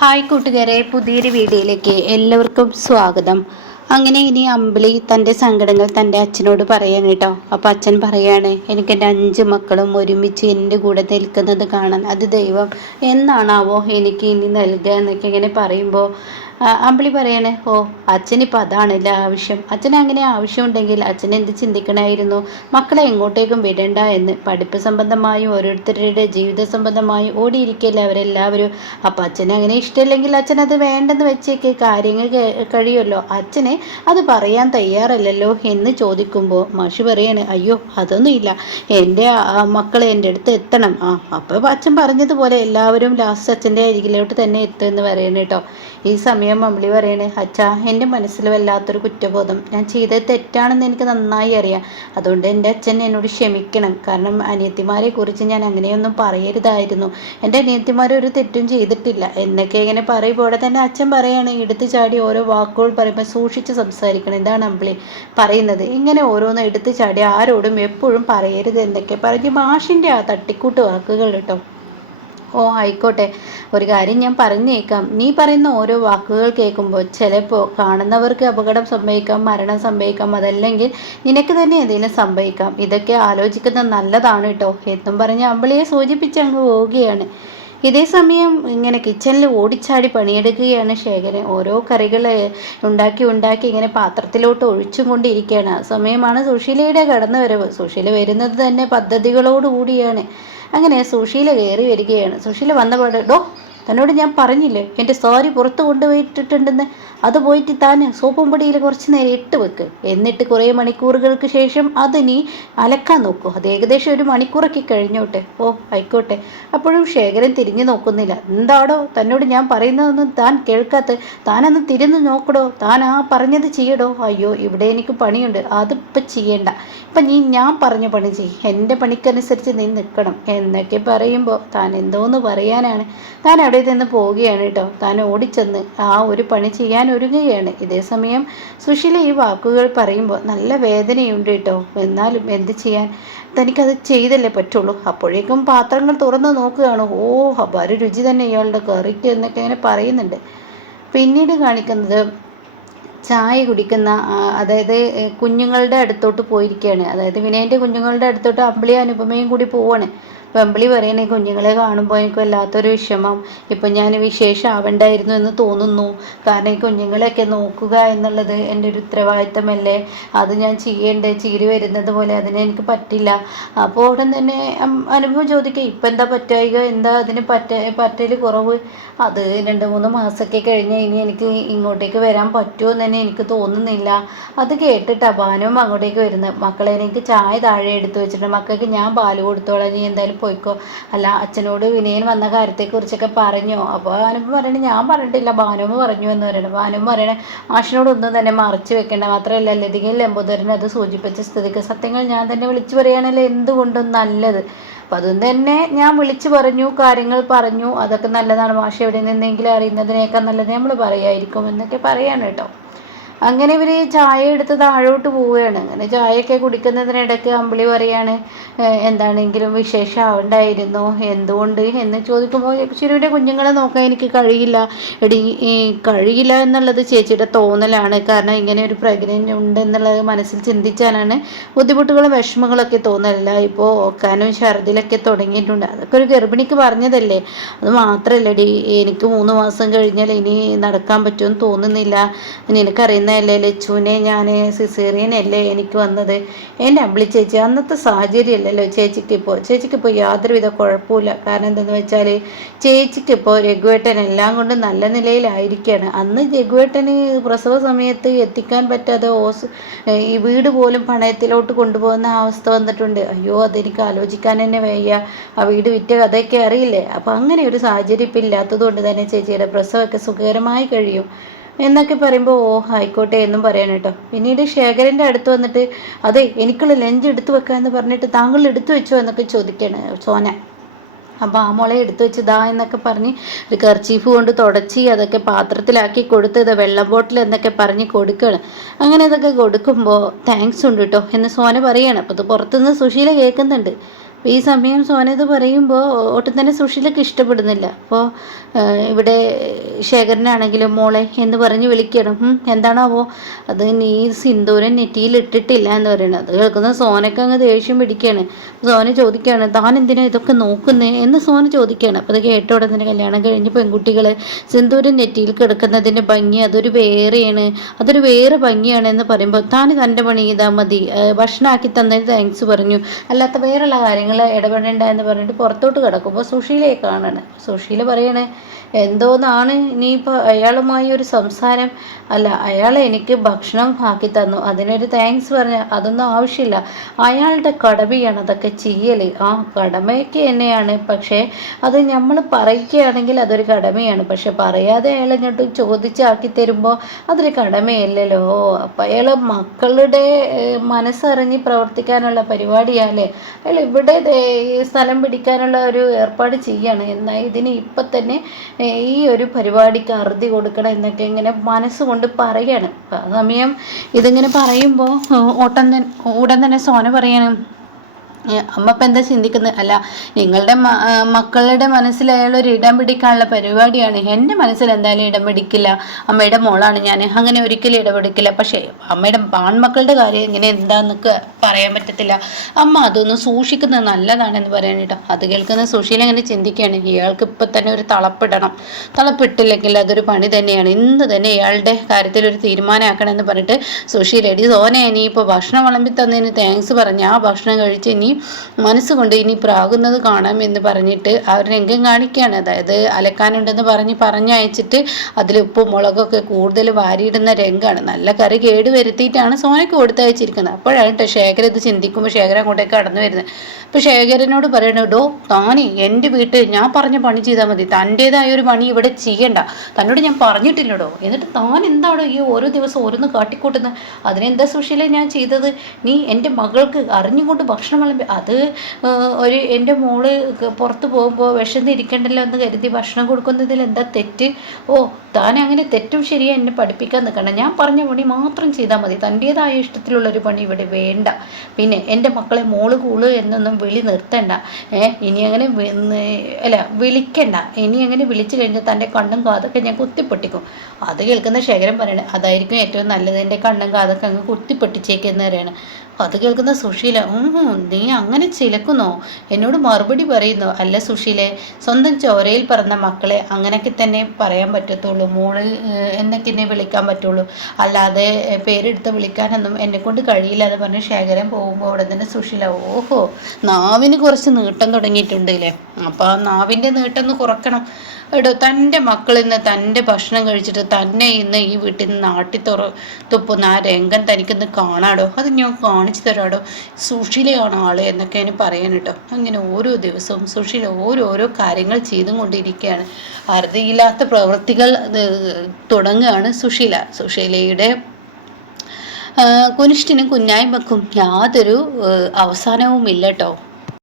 Hi കൂട്ടുകാരെ, പുതിയൊരു വീഡിയോയിലേക്ക് എല്ലാവർക്കും സ്വാഗതം. അങ്ങനെ ഇനി അമ്പിളി തൻ്റെ സങ്കടങ്ങൾ തൻ്റെ അച്ഛനോട് പറയാണ് കേട്ടോ. അപ്പോൾ അച്ഛൻ പറയാണ്, എനിക്ക് എൻ്റെ 5 മക്കളും ഒരുമിച്ച് എൻ്റെ കൂടെ നിൽക്കുന്നത് കാണാൻ അത് ദൈവം എന്നാണാവോ എനിക്ക് ഇനി നൽകുക എന്നൊക്കെ ഇങ്ങനെ പറയുമ്പോൾ അമ്പിളി പറയാണ്, ഓ അച്ഛനിപ്പോൾ അതാണല്ലേ ആവശ്യം. അച്ഛന് അങ്ങനെ ആവശ്യമുണ്ടെങ്കിൽ അച്ഛൻ എന്ത് ചിന്തിക്കണമായിരുന്നു, മക്കളെ എങ്ങോട്ടേക്കും വിടണ്ട എന്ന്. പഠിപ്പ് സംബന്ധമായും ഓരോരുത്തരുടെ ജീവിത സംബന്ധമായും ഓടിയിരിക്കല്ലേ അവരെല്ലാവരും. അപ്പം അച്ഛന് അങ്ങനെ ഇഷ്ടമില്ലെങ്കിൽ അച്ഛൻ അത് വേണ്ടെന്ന് വെച്ചേക്ക്, കാര്യങ്ങൾ കഴിയുമല്ലോ. അച്ഛന് അത് പറയാൻ തയ്യാറല്ലല്ലോ എന്ന് ചോദിക്കുമ്പോൾ മാഷി പറയാണ്, അയ്യോ അതൊന്നുമില്ല, എൻ്റെ മക്കൾ എൻ്റെ അടുത്ത് എത്തണം. അപ്പോൾ അച്ഛൻ പറഞ്ഞതുപോലെ എല്ലാവരും ലാസ്റ്റ് അച്ഛൻ്റെ അരികിലോട്ട് തന്നെ എത്തുമെന്ന് പറയണേ കേട്ടോ. ഈ സമയം അമ്പിളി പറയണേ, അച്ഛാ എൻ്റെ മനസ്സിൽ വല്ലാത്തൊരു കുറ്റബോധം, ഞാൻ ചെയ്തത് തെറ്റാണെന്ന് എനിക്ക് നന്നായി അറിയാം. അതുകൊണ്ട് എൻ്റെ അച്ഛൻ എന്നോട് ക്ഷമിക്കണം. കാരണം അനിയത്തിമാരെ കുറിച്ച് ഞാൻ അങ്ങനെയൊന്നും പറയരുതായിരുന്നു. എൻ്റെ അനിയത്തിമാർ ഒരു തെറ്റും ചെയ്തിട്ടില്ല എന്നൊക്കെ ഇങ്ങനെ പറയുമ്പോൾ തന്നെ അച്ഛൻ പറയാണ്, എടുത്തു ചാടി ഓരോ വാക്കുകൾ പറയുമ്പോൾ സൂക്ഷിച്ച് സംസാരിക്കണം. ഇതാണ് അമ്പിളി പറയുന്നത്. ഇങ്ങനെ ഓരോന്ന് എടുത്തു ചാടി ആരോടും എപ്പോഴും പറയരുത് എന്നൊക്കെ പറഞ്ഞ് മാഷിൻ്റെ ആ തട്ടിക്കൂട്ട് വാക്കുകൾ കേട്ടോ. ഓ ആയിക്കോട്ടെ, ഒരു കാര്യം ഞാൻ പറഞ്ഞേക്കാം. നീ പറയുന്ന ഓരോ വാക്കുകൾ കേൾക്കുമ്പോൾ ചിലപ്പോൾ കാണുന്നവർക്ക് അപകടം സംഭവിക്കാം, മരണം സംഭവിക്കാം, അതല്ലെങ്കിൽ നിനക്ക് തന്നെ എന്തെങ്കിലും സംഭവിക്കാം. ഇതൊക്കെ ആലോചിക്കുന്നത് നല്ലതാണ് കേട്ടോ എന്നും പറഞ്ഞ് അമ്പിളിയെ സൂചിപ്പിച്ച് അങ്ങ് പോവുകയാണ്. ഇതേ സമയം ഇങ്ങനെ കിച്ചണിൽ ഓടിച്ചാടി പണിയെടുക്കുകയാണ് ശേഖരൻ. ഓരോ കറികൾ ഉണ്ടാക്കി ഇങ്ങനെ പാത്രത്തിലോട്ട് ഒഴിച്ചും കൊണ്ടിരിക്കുകയാണ്. ആ സമയമാണ് സുശീലയുടെ കടന്നു വരവ്. സുശീല വരുന്നത് തന്നെ പദ്ധതികളോടുകൂടിയാണ്. അങ്ങനെ സുശീല കയറി വരികയാണ്. സുശീല വന്നപാട്, ഡോ തന്നോട് ഞാൻ പറഞ്ഞില്ലേ എൻ്റെ സാരി പുറത്ത് കൊണ്ടുപോയിട്ടിട്ടുണ്ടെന്ന്, അത് പോയിട്ട് താൻ സോപ്പും പൊടിയിൽ കുറച്ച് നേരം ഇട്ട് വെക്ക്. എന്നിട്ട് കുറേ മണിക്കൂറുകൾക്ക് ശേഷം അത് നീ അലക്കാൻ നോക്കൂ. അത് ഏകദേശം 1 മണിക്കൂറൊക്കെ കഴിഞ്ഞോട്ടെ. ഓ ആയിക്കോട്ടെ. അപ്പോഴും ശേഖരൻ തിരിഞ്ഞു നോക്കുന്നില്ല. എന്താടോ തന്നോട് ഞാൻ പറയുന്നതൊന്നും താൻ കേൾക്കാത്ത? താനൊന്ന് തിരിഞ്ഞു നോക്കടോ, താൻ പറഞ്ഞത് ചെയ്യടോ. അയ്യോ ഇവിടെ എനിക്ക് പണിയുണ്ട്, അതിപ്പം ചെയ്യണ്ട. ഇപ്പം ഞാൻ പറഞ്ഞ പണി ചെയ്യും, എൻ്റെ പണിക്കനുസരിച്ച് നീ നിൽക്കണം എന്നൊക്കെ പറയുമ്പോൾ താൻ എന്തോന്ന് പറയാനാണ്. താൻ അവിടെ നിന്ന് പോവുകയാണ് കേട്ടോ. താൻ ഓടിച്ചെന്ന് ആ ഒരു പണി ചെയ്യാൻ ഒരുങ്ങുകയാണ്. ഇതേ സമയം സുശീല ഈ വാക്കുകൾ പറയുമ്പോൾ നല്ല വേദനയുണ്ട് കേട്ടോ. എന്നാലും എന്ത് ചെയ്യാൻ, തനിക്കത് ചെയ്തല്ലേ പറ്റുള്ളൂ. അപ്പോഴേക്കും പാത്രങ്ങൾ തുറന്ന് നോക്കുകയാണ്. ഓ അപാര രുചി തന്നെ ഇയാളുടെ കറിക്ക് എന്നൊക്കെ ഇങ്ങനെ പറയുന്നുണ്ട്. പിന്നീട് കാണിക്കുന്നത് ചായ കുടിക്കുന്ന, അതായത് കുഞ്ഞുങ്ങളുടെ അടുത്തോട്ട് പോയിരിക്കുകയാണ്. അതായത് വിനയൻ്റെ കുഞ്ഞുങ്ങളുടെ അടുത്തോട്ട് അമ്പിളി അനുപമയും കൂടി പോവാണ്. വെമ്പിളി പറയണേ, കുഞ്ഞുങ്ങളെ കാണുമ്പോൾ എനിക്ക് വല്ലാത്തൊരു വിഷമം. ഇപ്പം ഞാൻ വിശേഷമാവണ്ടായിരുന്നു എന്ന് തോന്നുന്നു. കാരണം ഈ കുഞ്ഞുങ്ങളെയൊക്കെ നോക്കുക എന്നുള്ളത് എൻ്റെ ഒരു ഉത്തരവാദിത്തമല്ലേ, അത് ഞാൻ ചെയ്യേണ്ടേ. ചീരി വരുന്നത് പോലെ അതിന് എനിക്ക് പറ്റില്ല. അപ്പോൾ ഉടൻ തന്നെ അനുഭവം ചോദിക്കുക, ഇപ്പം എന്താ പറ്റായിക, എന്താ അതിന് പറ്റൽ കുറവ്? അത് 2-3 മാസമൊക്കെ കഴിഞ്ഞ് ഇനി എനിക്ക് ഇങ്ങോട്ടേക്ക് വരാൻ പറ്റുമോ എന്ന് തന്നെ എനിക്ക് തോന്നുന്നില്ല. അത് കേട്ടിട്ടാ ഭാനുവും അങ്ങോട്ടേക്ക് വരുന്നത്. മക്കളെ എനിക്ക് ചായ താഴെ എടുത്തു വെച്ചിട്ടുണ്ട്, മക്കൾക്ക് ഞാൻ പാല് കൊടുത്തോളാം, നീ എന്തായാലും പോയിക്കോ. അല്ല അച്ഛനോട് വിനയൻ വന്ന കാര്യത്തെക്കുറിച്ചൊക്കെ പറഞ്ഞോ? അപ്പോൾ അനുപമ പറയണേ, ഞാൻ പറഞ്ഞിട്ടില്ല, ഭാനുമ്മ പറഞ്ഞു എന്ന് പറയണം. ഭാനുമ്മ പറയണേ, മാഷിനോടൊന്നും തന്നെ മറച്ചു വെക്കേണ്ട. മാത്രമല്ല ലതികയും ലംബോദരൻ അത് സൂചിപ്പിച്ച സ്ഥിതിക്ക് സത്യങ്ങൾ ഞാൻ തന്നെ വിളിച്ചു പറയാനല്ലേ എന്തുകൊണ്ടും നല്ലത്. അപ്പം അതും തന്നെ ഞാൻ വിളിച്ചു പറഞ്ഞു, കാര്യങ്ങൾ പറഞ്ഞു. അതൊക്കെ നല്ലതാണ്. മാഷ് എവിടെ നിന്നെങ്കിലും അറിയുന്നതിനേക്കാൾ നല്ലത് നമ്മൾ പറയായിരിക്കും എന്നൊക്കെ പറയാണ് കേട്ടോ. അങ്ങനെ ഇവർ ചായ എടുത്ത് താഴോട്ട് പോവുകയാണ്. അങ്ങനെ ചായയൊക്കെ കുടിക്കുന്നതിനിടയ്ക്ക് അമ്പിളി പറയാണ്, എന്താണെങ്കിലും വിശേഷമാവണ്ടായിരുന്നു, എന്തുകൊണ്ട് എന്ന് ചോദിക്കുമ്പോൾ ചിരുവിൻ്റെ കുഞ്ഞുങ്ങളെ നോക്കാൻ എനിക്ക് കഴിയില്ല. കഴിയില്ല എന്നുള്ളത് ചേച്ചിയുടെ തോന്നലാണ്. കാരണം ഇങ്ങനെ ഒരു പ്രഗ്നൻ്റ് ഉണ്ടെന്നുള്ളത് മനസ്സിൽ ചിന്തിച്ചാലാണ് ബുദ്ധിമുട്ടുകളും വിഷമങ്ങളൊക്കെ തോന്നലില്ല. ഇപ്പോൾ ഓക്കാനും ഛർദിലൊക്കെ തുടങ്ങിയിട്ടുണ്ട്. അതൊക്കെ ഒരു ഗർഭിണിക്ക് പറഞ്ഞതല്ലേ. അത് മാത്രമല്ല എനിക്ക് 3 മാസം കഴിഞ്ഞാൽ ഇനി നടക്കാൻ പറ്റുമെന്ന് തോന്നുന്നില്ല. നിനക്കറിയുന്ന അല്ലേ ലച്ചുവിനെ ഞാൻ സിസേറിയൻ അല്ലേ എനിക്ക് വന്നത്. എൻ്റെ അമ്പിളി ചേച്ചി അന്നത്തെ സാഹചര്യമല്ലല്ലോ ചേച്ചിക്കിപ്പോൾ യാതൊരുവിധ കുഴപ്പമില്ല. കാരണം എന്തെന്ന് വെച്ചാൽ ചേച്ചിക്കിപ്പോൾ രഘുവേട്ടൻ എല്ലാം കൊണ്ട് നല്ല നിലയിലായിരിക്കുകയാണ്. അന്ന് രഘുവേട്ടന് പ്രസവ സമയത്ത് എത്തിക്കാൻ പറ്റാതെ ഈ വീട് പോലും പണയത്തിലോട്ട് കൊണ്ടുപോകുന്ന അവസ്ഥ വന്നിട്ടുണ്ട്. അയ്യോ അതെനിക്ക് ആലോചിക്കാൻ തന്നെ വയ്യ. ആ വീട് വിറ്റ കഥയൊക്കെ അറിയില്ലേ. അപ്പോൾ അങ്ങനെ ഒരു സാഹചര്യം ഇപ്പം ഇല്ലാത്തത് കൊണ്ട് തന്നെ ചേച്ചിയുടെ പ്രസവമൊക്കെ സുഖകരമായി കഴിയും എന്നൊക്കെ പറയുമ്പോൾ ഓ ആയിക്കോട്ടെ എന്നും പറയണം കേട്ടോ. പിന്നീട് ശേഖരൻ്റെ അടുത്ത് വന്നിട്ട്, അതെ എനിക്കുള്ള ലഞ്ച് എടുത്തു വെക്കാമെന്ന് പറഞ്ഞിട്ട് താങ്കൾ എടുത്തു വെച്ചോ എന്നൊക്കെ ചോദിക്കുകയാണ് സോന. അപ്പോൾ ആ മോളെ എടുത്തു വെച്ചതാ എന്നൊക്കെ പറഞ്ഞ് ഒരു കർച്ചീഫ് കൊണ്ട് തുടച്ച് അതൊക്കെ പാത്രത്തിലാക്കി കൊടുത്തത് വെള്ളം ബോട്ടിൽ എന്നൊക്കെ പറഞ്ഞ് കൊടുക്കുകയാണ്. അങ്ങനെ ഇതൊക്കെ കൊടുക്കുമ്പോൾ താങ്ക്സ് ഉണ്ട് കേട്ടോ എന്ന് സോന പറയുകയാണ്. അപ്പോൾ ഇത് പുറത്തുനിന്ന് സുശീല കേൾക്കുന്നുണ്ട്. അപ്പോൾ ഈ സമയം സോന ഇത് പറയുമ്പോൾ ഒട്ടും തന്നെ സുശീലക്ക് ഇഷ്ടപ്പെടുന്നില്ല. അപ്പോൾ ഇവിടെ ശേഖരനാണെങ്കിലും മോളെ എന്ന് പറഞ്ഞ് വിളിക്കണം. എന്താണാവോ അത് നീ സിന്ദൂരം നെറ്റിയിൽ ഇട്ടിട്ടില്ല എന്ന് പറയുന്നത്. അത് കേൾക്കുന്ന സോനക്ക് അങ്ങ് ദേഷ്യം പിടിക്കുകയാണ്. സോന ചോദിക്കുകയാണ്, താൻ എന്തിനാ ഇതൊക്കെ നോക്കുന്നേ എന്ന് സോന ചോദിക്കുകയാണ്. അപ്പോൾ അത് കേട്ട ഉടനെ കല്യാണം കഴിഞ്ഞ് പെൺകുട്ടികൾ സിന്ദൂരം നെറ്റിയിൽ കിടക്കുന്നതിൻ്റെ ഭംഗി അതൊരു വേറെ ഭംഗിയാണ് എന്ന് പറയുമ്പോൾ താൻ തൻ്റെ പണി ചെയ്താൽ മതി, ഭക്ഷണമാക്കി തന്നതിന് താങ്ക്സ് പറഞ്ഞു, അല്ലാത്ത വേറെയുള്ള കാര്യങ്ങൾ ഇടപെടേണ്ട എന്ന് പറഞ്ഞിട്ട് പുറത്തോട്ട് കിടക്കുമ്പോൾ സുശീലയെ കാണാണ്. സുശീല പറയണേ, എന്തോന്നാണ് ഇനിയിപ്പോൾ അയാളുമായി ഒരു സംസാരം, അല്ല അയാൾ എനിക്ക് ഭക്ഷണം ആക്കി തന്നു അതിനൊരു താങ്ക്സ് പറഞ്ഞ അതൊന്നും ആവശ്യമില്ല, അയാളുടെ കടമയാണ് അതൊക്കെ ചെയ്യൽ. ആ കടമയൊക്കെ തന്നെയാണ്, പക്ഷേ അത് നമ്മൾ പറയുകയാണെങ്കിൽ അതൊരു കടമയാണ്, പക്ഷെ പറയാതെ അയാൾ ഇങ്ങോട്ട് ചോദിച്ചാക്കി തരുമ്പോൾ അതൊരു കടമയല്ലല്ലോ. അപ്പം അയാൾ മക്കളുടെ മനസ്സറിഞ്ഞ് പ്രവർത്തിക്കാനുള്ള പരിപാടിയാലേ അയാൾ ഇവിടെ സ്ഥലം പിടിക്കാനുള്ള ഒരു ഏർപ്പാട് ചെയ്യാണ്. എന്നാൽ ഇതിന് ഇപ്പം തന്നെ ഈ ഒരു പരിപാടിക്ക് അറുതി കൊടുക്കണം എന്നൊക്കെ ഇങ്ങനെ മനസ്സുകൊണ്ട് പറയാണ്. ആ സമയം ഇതിങ്ങനെ പറയുമ്പോൾ ഉടൻ തന്നെ സോന പറയണം, അമ്മ ഇപ്പം എന്താ ചിന്തിക്കുന്നത്? അല്ല നിങ്ങളുടെ മക്കളുടെ മനസ്സിൽ അയാളൊരു ഇടം പിടിക്കാനുള്ള പരിപാടിയാണ്. എൻ്റെ മനസ്സിൽ എന്തായാലും ഇടം പിടിക്കില്ല, അമ്മയുടെ മോളാണ് ഞാൻ, അങ്ങനെ ഒരിക്കലും ഇടപെടിക്കില്ല. പക്ഷേ അമ്മയുടെ ആൺമക്കളുടെ കാര്യം ഇങ്ങനെ എന്താന്നൊക്കെ പറയാൻ പറ്റത്തില്ല. അമ്മ അതൊന്ന് സൂക്ഷിക്കുന്നത് നല്ലതാണെന്ന് പറയാൻ കേട്ടോ. അത് കേൾക്കുന്ന സുശീല അങ്ങനെ ചിന്തിക്കുകയാണ്, ഇയാൾക്ക് ഇപ്പം തന്നെ ഒരു തളപ്പിട്ടില്ലെങ്കിൽ അതൊരു പണി തന്നെയാണ്, ഇന്ന് തന്നെ ഇയാളുടെ കാര്യത്തിൽ ഒരു തീരുമാനമാക്കണമെന്ന് പറഞ്ഞിട്ട് സുശീല, എടി സോന ഇനിയിപ്പോൾ ഭക്ഷണം വിളമ്പി തന്നതിന് താങ്ക്സ് പറഞ്ഞ് ആ ഭക്ഷണം കഴിച്ച് ഇനി മനസ്സുകൊണ്ട് ഇനി പ്രാകുന്നത് കാണാം എന്ന് പറഞ്ഞിട്ട് അവർ രംഗം കാണിക്കുകയാണ്. അതായത് അലക്കാനുണ്ടെന്ന് പറഞ്ഞയച്ചിട്ട് അതിൽ ഉപ്പും മുളകൊക്കെ കൂടുതൽ വാരിയിടുന്ന രംഗമാണ്. നല്ല കറി വരുത്തിയിട്ടാണ് സോനയ്ക്ക് കൊടുത്തയച്ചിരിക്കുന്നത്. അപ്പോഴാണ് ശേഖർ ഇത് ചിന്തിക്കുമ്പോൾ ശേഖർ അങ്ങോട്ടേക്ക് കടന്നു വരുന്നത്. അപ്പോൾ ശേഖരനോട് പറയണോ, ഡോ താനേ എൻ്റെ വീട്ടിൽ ഞാൻ പറഞ്ഞ പണി ചെയ്താൽ മതി, തൻ്റേതായ ഒരു പണി ഇവിടെ ചെയ്യണ്ട, തന്നോട് ഞാൻ പറഞ്ഞിട്ടില്ലടോ, എന്നിട്ട് താൻ എന്താണോ ഈ ഓരോ ദിവസം ഓരോന്ന് കാട്ടിക്കൂട്ടുന്നത്, അതിനെന്താ സുശീല ഞാൻ ചെയ്തത്? നീ എൻ്റെ മകൾക്ക് അറിഞ്ഞുകൊണ്ട് ഭക്ഷണം അത് എൻ്റെ മോള് പുറത്ത് പോകുമ്പോൾ വിശന്നിരിക്കണ്ടല്ലോ എന്ന് കരുതി ഭക്ഷണം കൊടുക്കുന്നതിൽ എന്താ തെറ്റ്? ഓ താൻ അങ്ങനെ തെറ്റും ശരിയാ എന്നെ പഠിപ്പിക്കാൻ നിൽക്കണം, ഞാൻ പറഞ്ഞ പണി മാത്രം ചെയ്താൽ മതി, തൻ്റേതായ ഇഷ്ടത്തിലുള്ളൊരു പണി ഇവിടെ വേണ്ട. പിന്നെ എൻ്റെ മക്കളെ മോള് കൂള് എന്നൊന്നും വിളി നിർത്തണ്ട, ഇനി അങ്ങനെ വിളിക്കണ്ട, ഇനി അങ്ങനെ വിളിച്ചു കഴിഞ്ഞാൽ തൻ്റെ കണ്ണും കാതൊക്കെ ഞാൻ കുത്തിപ്പൊട്ടിക്കും. അത് കേൾക്കുന്ന ശേഖരൻ പറയണേ, അതായിരിക്കും ഏറ്റവും നല്ലത്, എൻ്റെ കണ്ണും കാതൊക്കെ അങ്ങ് കുത്തിപ്പൊട്ടിച്ചേക്കെന്ന് പറയാണ്. അത് കേൾക്കുന്ന സുശീല, നീ അങ്ങനെ ചിലക്കുന്നോ, എന്നോട് മറുപടി പറയുന്നു? അല്ല സുശീലെ, സ്വന്തം ചോരയിൽ പറഞ്ഞ മക്കളെ അങ്ങനെയൊക്കെ തന്നെ പറയാൻ പറ്റത്തുള്ളൂ, മോള് എന്നൊക്കെ എന്നെ വിളിക്കാൻ പറ്റുള്ളൂ, അല്ലാതെ പേരെടുത്ത് വിളിക്കാനൊന്നും എന്നെക്കൊണ്ട് കഴിയില്ല എന്ന് പറഞ്ഞ് ശേഖരൻ പോകുമ്പോൾ അവിടെ തന്നെ സുശീല, ഓഹോ നാവിന് കുറച്ച് നീട്ടം തുടങ്ങിയിട്ടുണ്ട് അല്ലേ, അപ്പോൾ ആ നാവിൻ്റെ നീട്ടം ഒന്ന് കുറക്കണം എടോ. തൻ്റെ മക്കളിൽ നിന്ന് തൻ്റെ ഭക്ഷണം കഴിച്ചിട്ട് തന്നെ ഇന്ന് ഈ വീട്ടിൽ നിന്ന് തുപ്പുന്ന ആ രംഗം തനിക്കൊന്ന് കാണാടോ, അത് ഞാൻ കാണിച്ചു തരാടോ, സുശീലയാണ് ആള് എന്നൊക്കെ അതിന് പറയാൻ കേട്ടോ. അങ്ങനെ ഓരോ ദിവസവും സുശീല ഓരോരോ കാര്യങ്ങൾ ചെയ്തും കൊണ്ടിരിക്കുകയാണ്. അറുതിയില്ലാത്ത പ്രവൃത്തികൾ തുടങ്ങുകയാണ് സുശീലയുടെ കുനിഷ്ഠിനും കുഞ്ഞായ്മക്കും യാതൊരു അവസാനവും ഇല്ല കേട്ടോ.